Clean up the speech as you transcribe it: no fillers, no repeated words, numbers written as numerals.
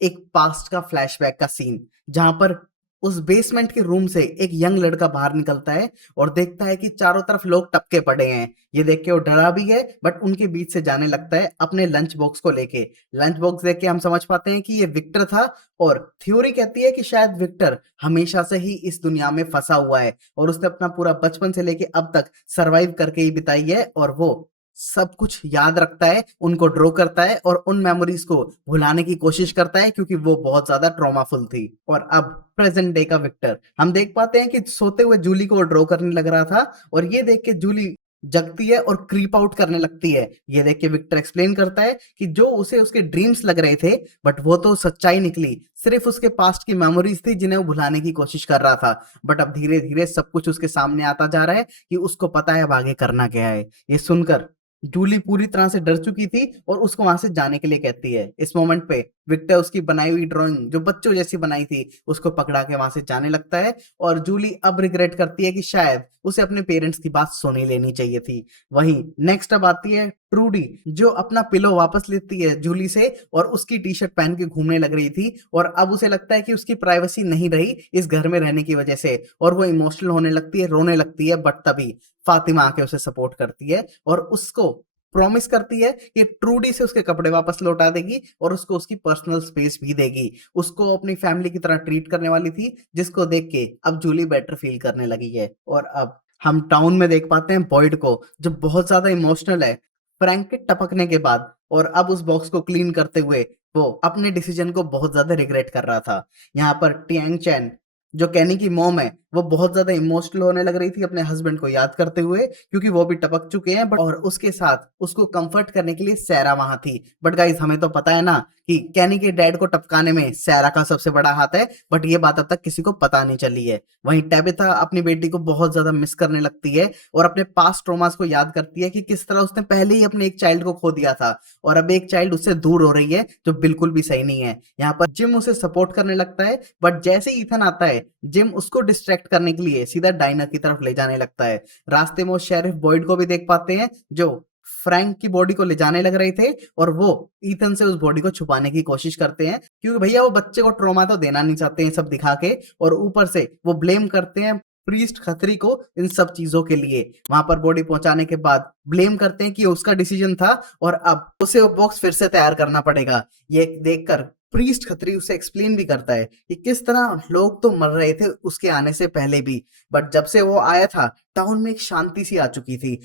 एक पास्ट का फ्लैशबैक का सीन जहां पर उस बेसमेंट के रूम से एक यंग लड़का बाहर निकलता है और देखता है कि चारों तरफ लोग टपके पड़े हैं। ये देख के वो डरा भी है बट उनके बीच से जाने लगता है अपने लंच बॉक्स को लेके। लंच बॉक्स देख के हम समझ पाते हैं कि ये विक्टर था और थ्योरी कहती है कि शायद विक्टर हमेशा से ही इस दुनिया में फंसा हुआ है और उसने अपना पूरा बचपन से लेके अब तक सरवाइव करके ही बिताई है और वो सब कुछ याद रखता है, उनको ड्रॉ करता है और उन मेमोरीज को भुलाने की कोशिश करता है क्योंकि वो बहुत ज्यादा ट्रॉमाफुल थी। और अब प्रेजेंट डे का विक्टर हम देख पाते हैं कि सोते हुए जूली को ड्रॉ करने लग रहा था और ये देख के जूली जगती है और क्रीप आउट करने लगती है। ये देख के विक्टर एक्सप्लेन करता है कि जो उसे उसके ड्रीम्स लग रहे थे बट वो तो सच्चाई निकली, सिर्फ उसके पास्ट की मेमोरीज थी जिन्हें वो भुलाने की कोशिश कर रहा था। बट अब धीरे धीरे सब कुछ उसके सामने आता जा रहा है कि उसको पता है अब आगे करना क्या है। ये सुनकर जूली पूरी तरह से डर चुकी थी और उसको वहां से जाने के लिए कहती है। इस मोमेंट पे विक्टर उसकी बनाई हुई ड्राइंग जो बच्चों जैसी बनाई थी उसको पकड़ा के वहां से जाने लगता है और जूली अब रिग्रेट करती है कि शायद उसे अपने पेरेंट्स की बात सुन ही लेनी चाहिए थी। वहीं नेक्स्ट अब आती है ट्रूडी जो अपना पिलो वापस लेती है जूली से और उसकी टी शर्ट पहन के घूमने लग रही थी और अब उसे लगता है कि उसकी प्राइवेसी नहीं रही इस घर में रहने की वजह से और वो इमोशनल होने लगती है, रोने लगती है। बट तभी फातिमा आके उसे सपोर्ट करती है और उसको प्रॉमिस करती है कि ट्रूडी से उसके कपड़े वापस लौटा देगी और उसको उसकी पर्सनल स्पेस भी देगी। उसको अपनी फैमिली की तरह ट्रीट करने वाली थी जिसको देख के अब जूली बेटर फील करने लगी है। और अब हम टाउन में देख पाते हैं बॉयड को जो बहुत ज्यादा इमोशनल है फ्रैंक के टपकने के बाद और अब उस बॉक्स को क्लीन करते हुए वो अपने डिसीजन को बहुत ज्यादा रिग्रेट कर रहा था। यहाँ पर टियांग चैन जो कैनी की मॉम है वो बहुत ज्यादा इमोशनल होने लग रही थी अपने हस्बैंड को याद करते हुए क्योंकि वो भी टपक चुके हैं। बट और उसके साथ उसको कंफर्ट करने के लिए सैरा वहां थी। बट गाइस हमें तो पता है ना कि कैनी के डैड को टपकाने में सैरा का सबसे बड़ा हाथ है बट ये बात अब तक किसी को पता नहीं चली है। वहीं टेबिथा अपनी बेटी को बहुत ज्यादा मिस करने लगती है और अपने पास्ट ट्रॉमास को याद करती है कि किस तरह उसने पहले ही अपने एक चाइल्ड को खो दिया था और अब एक चाइल्ड उससे दूर हो रही है जो बिल्कुल भी सही नहीं है। यहाँ पर जिम उसे सपोर्ट करने लगता है बट जैसे ही ईथन आता है जिम उसको डिस्ट्रैक्ट करने के लिए सीधा डाइनर की तरफ ले जाने लगता है। रास्ते में वो शेरिफ बॉयड को भी देख पाते हैं जो फ्रैंक की बॉडी को ले जाने लग रहे थे और वो ईथन से उस बॉडी को छुपाने की कोशिश करते हैं क्योंकि भैया वो बच्चे को ट्रॉमा तो देना नहीं चाहते हैं सब दिखा के। और ऊपर से वो ब्लेम करते हैं प्रीस्ट खत्री को इन सब चीजों के लिए। वहां पर बॉडी पहुंचाने के बाद ब्लेम करते हैं कि ये उसका डिसीजन था और अब उसे वो बॉक्स फिर से तैयार करना पड़ेगा। ये देखकर प्रीस्ट खत्री उसे एक्सप्लेन भी करता है कि किस तरह लोग तो मर रहे थे उसके आने से पहले भी बट जब से वो आया था टाउन में एक शांति सी आ चुकी थी।